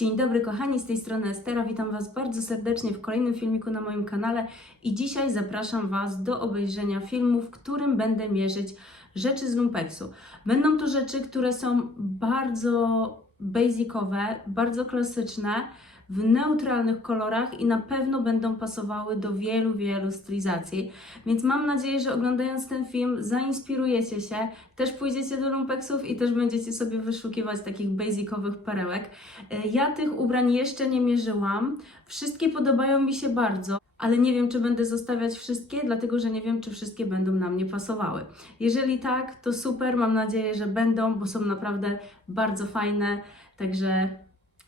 Dzień dobry kochani, z tej strony Estera. Witam Was bardzo serdecznie w kolejnym filmiku na moim kanale i dzisiaj zapraszam Was do obejrzenia filmu, w którym będę mierzyć rzeczy z lumpeksu. Będą to rzeczy, które są bardzo basicowe, bardzo klasyczne, w neutralnych kolorach i na pewno będą pasowały do wielu, wielu stylizacji. Więc mam nadzieję, że oglądając ten film zainspirujecie się, też pójdziecie do lumpeksów i też będziecie sobie wyszukiwać takich basicowych perełek. E, Ja tych ubrań jeszcze nie mierzyłam. Wszystkie podobają mi się bardzo, ale nie wiem, czy będę zostawiać wszystkie, dlatego że nie wiem, czy wszystkie będą na mnie pasowały. Jeżeli tak, to super, mam nadzieję, że będą, bo są naprawdę bardzo fajne, także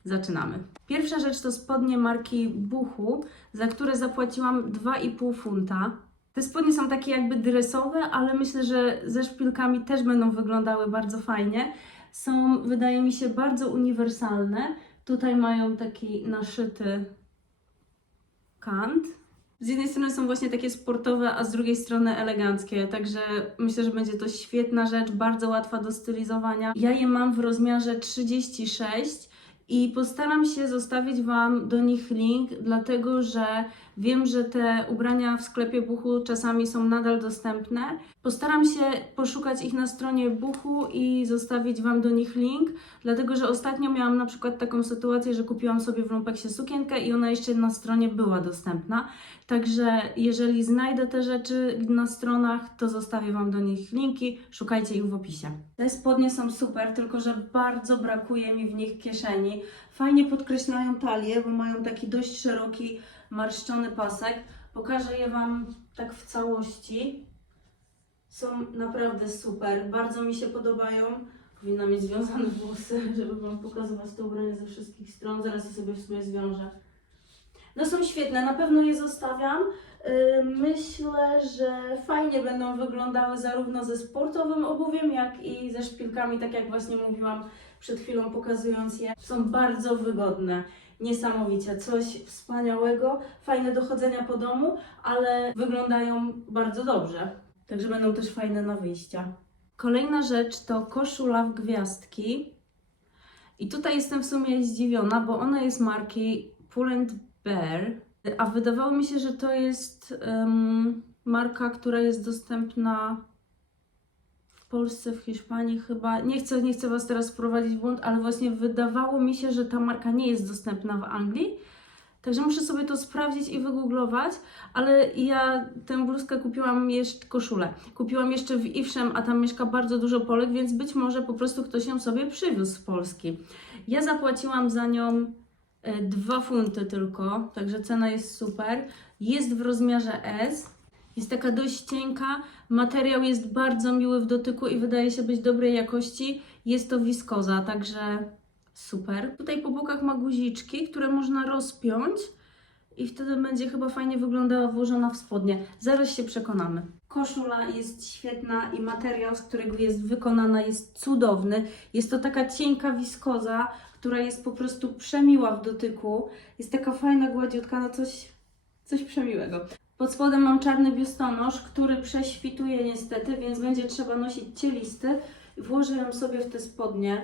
zaczynamy. Pierwsza rzecz to spodnie marki Buchu, za które zapłaciłam 2,5 funta. Te spodnie są takie jakby dresowe, ale myślę, że ze szpilkami też będą wyglądały bardzo fajnie. Są, wydaje mi się, bardzo uniwersalne. Tutaj mają taki naszyty kant. Z jednej strony są właśnie takie sportowe, a z drugiej strony eleganckie, także myślę, że będzie to świetna rzecz, bardzo łatwa do stylizowania. Ja je mam w rozmiarze 36 i postaram się zostawić Wam do nich link, dlatego że wiem, że te ubrania w sklepie Buchu czasami są nadal dostępne. Postaram się poszukać ich na stronie Buchu i zostawić Wam do nich link, dlatego że ostatnio miałam na przykład taką sytuację, że kupiłam sobie w lumpeksie sukienkę i ona jeszcze na stronie była dostępna. Także jeżeli znajdę te rzeczy na stronach, to zostawię Wam do nich linki, szukajcie ich w opisie. Te spodnie są super, tylko że bardzo brakuje mi w nich kieszeni. Fajnie podkreślają talię, bo mają taki dość szeroki, marszczony pasek. Pokażę je Wam tak w całości. Są naprawdę super, bardzo mi się podobają. Powinna mieć związane włosy, żeby Wam pokazywać te ubrania ze wszystkich stron. Zaraz je sobie w sumie zwiążę. No są świetne, na pewno je zostawiam. Yy, Myślę, że fajnie będą wyglądały zarówno ze sportowym obuwiem, jak i ze szpilkami, tak jak właśnie mówiłam przed chwilą pokazując je. Są bardzo wygodne, niesamowicie, coś wspaniałego, fajne do chodzenia po domu, ale wyglądają bardzo dobrze. Także będą też fajne na wyjścia. Kolejna rzecz to koszula w gwiazdki. I tutaj jestem w sumie zdziwiona, bo ona jest marki Pull Bear, a wydawało mi się, że to jest em, marka, która jest dostępna Polsce, w Hiszpanii chyba. Nie chcę, nie chcę Was teraz wprowadzić w błąd, ale właśnie wydawało mi się, że ta marka nie jest dostępna w Anglii. Także muszę sobie to sprawdzić i wygooglować, ale ja tę bluzkę kupiłam jeszcze, koszulę, kupiłam jeszcze w Iwszem, a tam mieszka bardzo dużo Polek, więc być może po prostu ktoś ją sobie przywiózł z Polski. Ja zapłaciłam za nią e, 2 funty tylko, także cena jest super. Jest w rozmiarze S, jest taka dość cienka, materiał jest bardzo miły w dotyku i wydaje się być dobrej jakości. Jest to wiskoza, także super. Tutaj po bokach ma guziczki, które można rozpiąć i wtedy będzie chyba fajnie wyglądała włożona w spodnie. Zaraz się przekonamy. Koszula jest świetna i materiał, z którego jest wykonana, jest cudowny. Jest to taka cienka wiskoza, która jest po prostu przemiła w dotyku. Jest taka fajna, gładziutka, no coś, coś przemiłego. Pod spodem mam czarny biustonosz, który prześwituje niestety, więc będzie trzeba nosić cielisty. Włożę ją sobie w te spodnie.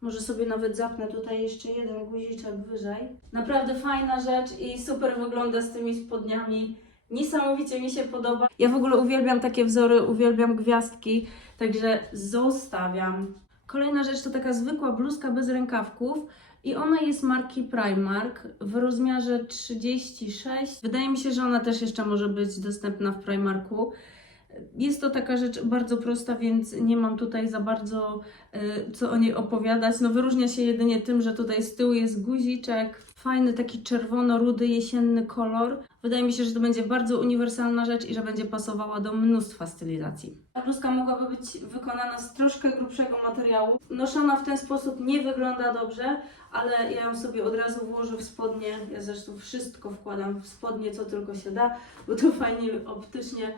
Może sobie nawet zapnę tutaj jeszcze jeden guziczek wyżej. Naprawdę fajna rzecz i super wygląda z tymi spodniami. Niesamowicie mi się podoba. Ja w ogóle uwielbiam takie wzory, uwielbiam gwiazdki, także zostawiam. Kolejna rzecz to taka zwykła bluzka bez rękawków i ona jest marki Primark w rozmiarze 36. Wydaje mi się, że ona też jeszcze może być dostępna w Primarku. Jest to taka rzecz bardzo prosta, więc nie mam tutaj za bardzo y, co o niej opowiadać. No wyróżnia się jedynie tym, że tutaj z tyłu jest guziczek, fajny taki czerwono-rudy jesienny kolor. Wydaje mi się, że to będzie bardzo uniwersalna rzecz i że będzie pasowała do mnóstwa stylizacji. Ta bluzka mogłaby być wykonana z troszkę grubszego materiału. Noszona w ten sposób nie wygląda dobrze, ale ja ją sobie od razu włożę w spodnie. Ja zresztą wszystko wkładam w spodnie, co tylko się da, bo to fajnie optycznie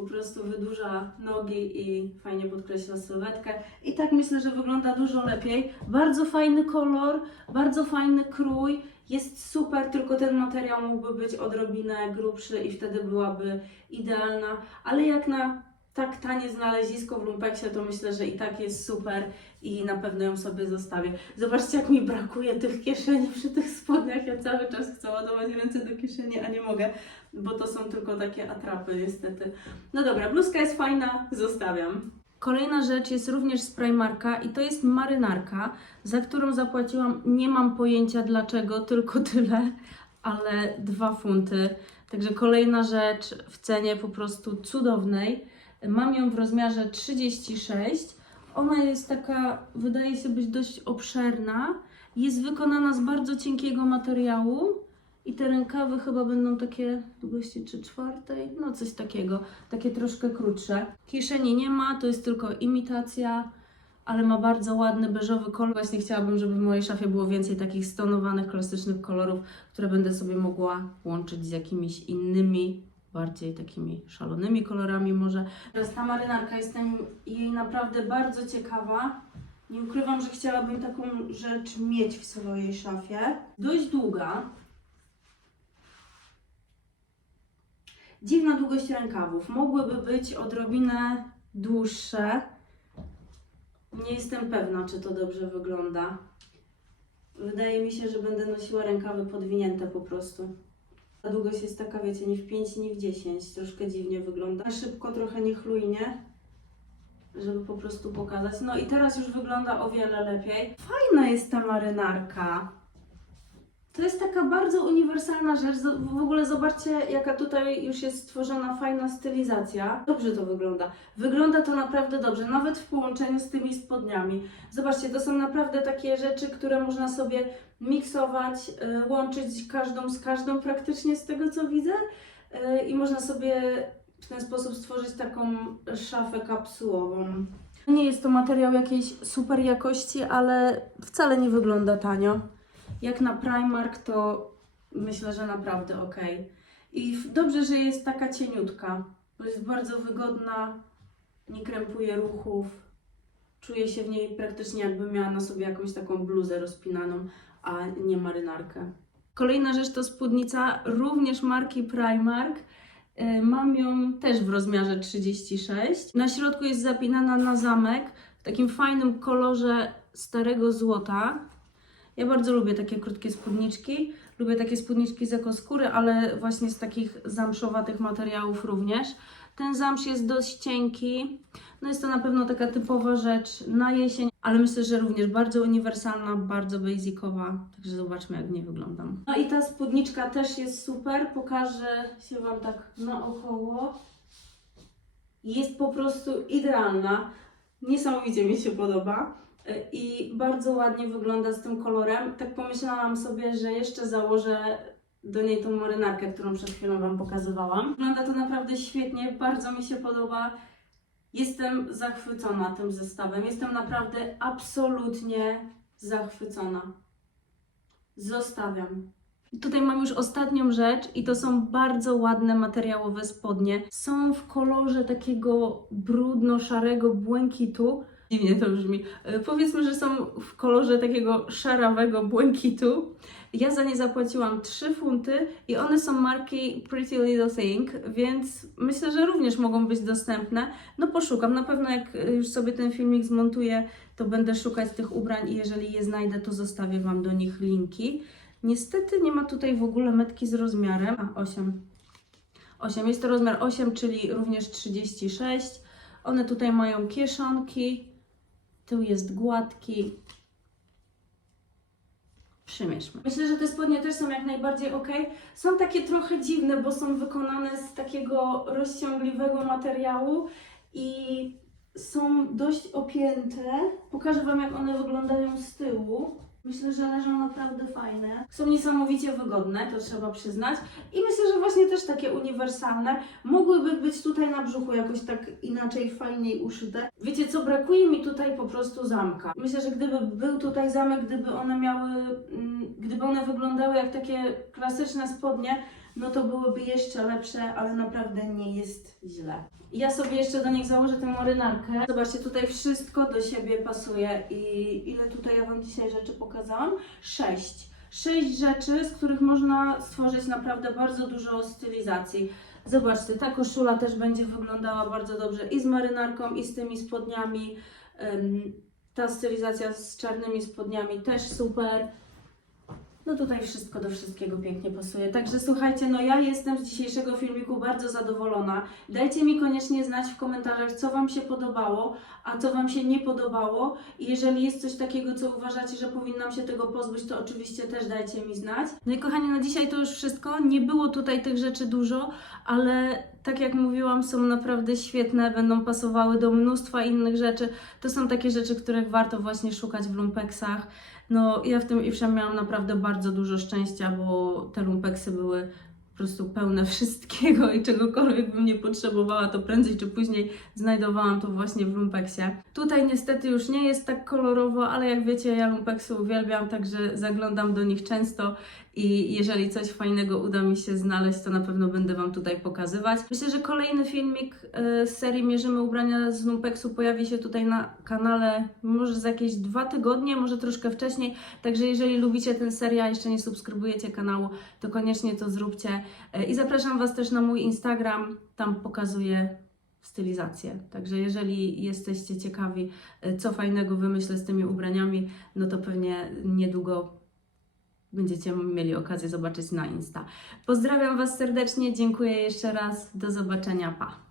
po prostu wydłuża nogi i fajnie podkreśla sylwetkę. I tak myślę, że wygląda dużo lepiej. Bardzo fajny kolor, bardzo fajny krój. Jest super, tylko ten materiał mógłby być odrobinę grubszy i wtedy byłaby idealna. Ale jak na tak tanie znalezisko w lumpeksie, to myślę, że i tak jest super. I na pewno ją sobie zostawię. Zobaczcie, jak mi brakuje tych kieszeni przy tych spodniach. Ja cały czas chcę ładować ręce do kieszeni, a nie mogę, bo to są tylko takie atrapy, niestety. No dobra, bluzka jest fajna, zostawiam. Kolejna rzecz jest również z Primarka i to jest marynarka, za którą zapłaciłam, nie mam pojęcia dlaczego, tylko tyle, ale dwa funty. Także kolejna rzecz w cenie po prostu cudownej. Mam ją w rozmiarze 36. Ona jest taka, wydaje się być dość obszerna. Jest wykonana z bardzo cienkiego materiału i te rękawy chyba będą takie długości 3 czwartej, no coś takiego, takie troszkę krótsze. Kieszeni nie ma, to jest tylko imitacja, ale ma bardzo ładny beżowy kolor. Właśnie chciałabym, żeby w mojej szafie było więcej takich stonowanych, klasycznych kolorów, które będę sobie mogła łączyć z jakimiś innymi, bardziej takimi szalonymi kolorami może. Teraz ta marynarka, jestem jej naprawdę bardzo ciekawa. Nie ukrywam, że chciałabym taką rzecz mieć w swojej szafie. Dość długa. Dziwna długość rękawów. Mogłyby być odrobinę dłuższe. Nie jestem pewna, czy to dobrze wygląda. Wydaje mi się, że będę nosiła rękawy podwinięte po prostu. Ta długość jest taka, wiecie, nie w 5, nie w 10. Troszkę dziwnie wygląda. Szybko, trochę niechlujnie, żeby po prostu pokazać. No i teraz już wygląda o wiele lepiej. Fajna jest ta marynarka. To jest taka bardzo uniwersalna rzecz. W ogóle zobaczcie, jaka tutaj już jest stworzona fajna stylizacja. Dobrze to wygląda. Wygląda to naprawdę dobrze, nawet w połączeniu z tymi spodniami. Zobaczcie, to są naprawdę takie rzeczy, które można sobie miksować, y, łączyć każdą z każdą praktycznie z tego co widzę. Y, I można sobie w ten sposób stworzyć taką szafę kapsułową. Nie jest to materiał jakiejś super jakości, ale wcale nie wygląda tanio. Jak na Primark to myślę, że naprawdę ok. I dobrze, że jest taka cieniutka, bo jest bardzo wygodna, nie krępuje ruchów. Czuję się w niej praktycznie jakby miała na sobie jakąś taką bluzę rozpinaną, a nie marynarkę. Kolejna rzecz to spódnica również marki Primark. Y, Mam ją też w rozmiarze 36. Na środku jest zapinana na zamek w takim fajnym kolorze starego złota. Ja bardzo lubię takie krótkie spódniczki. Lubię takie spódniczki z ekoskóry, ale właśnie z takich zamszowatych materiałów również. Ten zamsz jest dość cienki. No jest to na pewno taka typowa rzecz na jesień, ale myślę, że również bardzo uniwersalna, bardzo basicowa. Także zobaczmy, jak w niej wyglądam. No i ta spódniczka też jest super. Pokażę się Wam tak naokoło. Jest po prostu idealna. Niesamowicie mi się podoba i bardzo ładnie wygląda z tym kolorem. Tak pomyślałam sobie, że jeszcze założę do niej tą marynarkę, którą przed chwilą Wam pokazywałam. Wygląda to naprawdę świetnie, bardzo mi się podoba. Jestem zachwycona tym zestawem. Jestem naprawdę absolutnie zachwycona. Zostawiam. Tutaj mam już ostatnią rzecz i to są bardzo ładne materiałowe spodnie. Są w kolorze takiego brudno-szarego błękitu. Dziwnie to brzmi. E, Powiedzmy, że są w kolorze takiego szarawego błękitu. Ja za nie zapłaciłam 3 funty i one są marki Pretty Little Thing, więc myślę, że również mogą być dostępne. No poszukam, na pewno jak e, już sobie ten filmik zmontuję, to będę szukać tych ubrań i jeżeli je znajdę, to zostawię Wam do nich linki. Niestety nie ma tutaj w ogóle metki z rozmiarem. A, 8. 8. Jest to rozmiar 8, czyli również 36. One tutaj mają kieszonki. Tył jest gładki. Przymierzmy. Myślę, że te spodnie też są jak najbardziej ok. Są takie trochę dziwne, bo są wykonane z takiego rozciągliwego materiału i są dość opięte. Pokażę Wam, jak one wyglądają z tyłu. Myślę, że leżą naprawdę fajne. Są niesamowicie wygodne, to trzeba przyznać. I myślę, że właśnie też takie uniwersalne. Mogłyby być tutaj na brzuchu jakoś tak inaczej, fajniej uszyte. Wiecie co, brakuje mi tutaj po prostu zamka. Myślę, że gdyby był tutaj zamek, gdyby one miały, mm, gdyby one wyglądały jak takie klasyczne spodnie, no to byłyby jeszcze lepsze, ale naprawdę nie jest źle. Ja sobie jeszcze do nich założę tę marynarkę. Zobaczcie, tutaj wszystko do siebie pasuje i ile tutaj ja Wam dzisiaj rzeczy pokazałam? Sześć. Sześć rzeczy, z których można stworzyć naprawdę bardzo dużo stylizacji. Zobaczcie, ta koszula też będzie wyglądała bardzo dobrze i z marynarką, i z tymi spodniami. Ta stylizacja z czarnymi spodniami też super. No tutaj wszystko do wszystkiego pięknie pasuje. Także słuchajcie, no ja jestem z dzisiejszego filmiku bardzo zadowolona. Dajcie mi koniecznie znać w komentarzach, co Wam się podobało, a co Wam się nie podobało. I jeżeli jest coś takiego, co uważacie, że powinnam się tego pozbyć, to oczywiście też dajcie mi znać. No i kochani, na dzisiaj to już wszystko. Nie było tutaj tych rzeczy dużo, ale tak jak mówiłam, są naprawdę świetne, będą pasowały do mnóstwa innych rzeczy. To są takie rzeczy, których warto właśnie szukać w lumpeksach. No, ja w tym Ivsha miałam naprawdę bardzo dużo szczęścia, bo te lumpeksy były po prostu pełne wszystkiego i czegokolwiek bym nie potrzebowała, to prędzej czy później znajdowałam to właśnie w lumpeksie. Tutaj niestety już nie jest tak kolorowo, ale jak wiecie, ja lumpeksy uwielbiam, także zaglądam do nich często i jeżeli coś fajnego uda mi się znaleźć, to na pewno będę Wam tutaj pokazywać. Myślę, że kolejny filmik e, z serii Mierzymy ubrania z lumpeksu pojawi się tutaj na kanale może za jakieś dwa tygodnie, może troszkę wcześniej. Także jeżeli lubicie tę serię, a jeszcze nie subskrybujecie kanału, to koniecznie to zróbcie. E, I zapraszam Was też na mój Instagram, tam pokazuję stylizację. Także jeżeli jesteście ciekawi, e, co fajnego wymyślę z tymi ubraniami, no to pewnie niedługo będziecie mieli okazję zobaczyć na Insta. Pozdrawiam Was serdecznie, dziękuję jeszcze raz, do zobaczenia, pa!